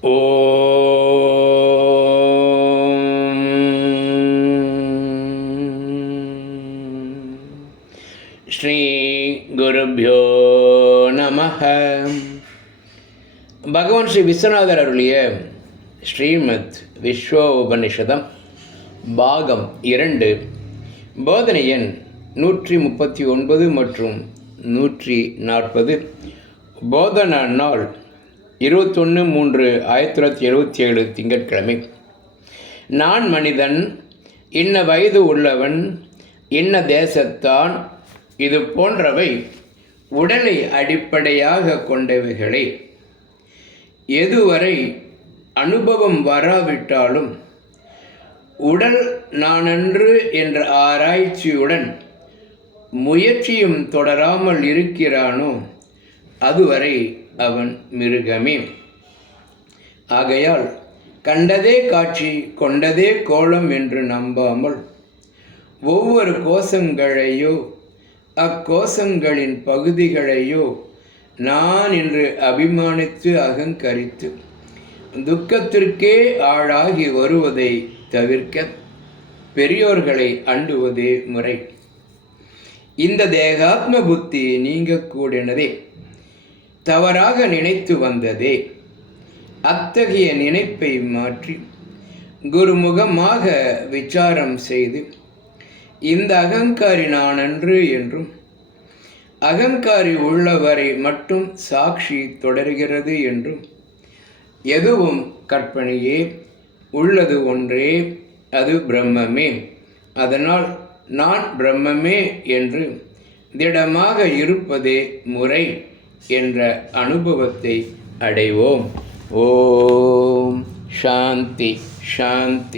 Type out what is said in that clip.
ஓம் ஸ்ரீ குருபியோ நம பகவான் ஸ்ரீ விஸ்வநாதர் அருளிய ஸ்ரீமத் விஸ்வ உபனிஷதம் பாகம் இரண்டு போதனை எண் நூற்றி முப்பத்தி ஒன்பது மற்றும் நூற்றி நாற்பது போதனா நாள் இருபத்தொன்று மூன்று ஆயிரத்தி தொள்ளாயிரத்தி எழுபத்தி ஏழு திங்கட்கிழமை. நான் மனிதன் இன்ன வயது உள்ளவன் இன்ன தேசத்தான் இது போன்றவை உடலை அடிப்படையாக கொண்டவைகளே. எதுவரை அனுபவம் வராவிட்டாலும் உடல் நானன்று என்ற ஆராய்ச்சியுடன் முயற்சியும் தொடராமல் இருக்கிறானோ அதுவரை அவன் மிருகமே. ஆகையால் கண்டதே காட்சி கொண்டதே கோலம் என்று நம்பாமல் ஒவ்வொரு கோஷங்களையோ அக்கோஷங்களின் பகுதிகளையோ நான் என்று அபிமானித்து அகங்கரித்து துக்கத்திற்கே ஆளாகி வருவதை தவிர்க்க பெரியோர்களை அண்டுவதே முறை. இந்த தேகாத்ம புத்தி நீங்கக்கூடினதே. தவறாக நினைத்து வந்ததே. அத்தகைய நினைப்பை மாற்றி குருமுகமாக விசாரம் செய்து இந்த அகங்காரி நான் அன்று என்றும் அகங்காரி உள்ளவரை மட்டும் சாட்சி தொடர்கிறது என்றும் எதுவும் கற்பனையே உள்ளது ஒன்றே அது பிரம்மமே. அதனால் நான் பிரம்மமே என்று திடமாக இருப்பதே முறை. என்ற அனுபவத்தை அடைவோம். ஓம். சாந்தி. சாந்தி.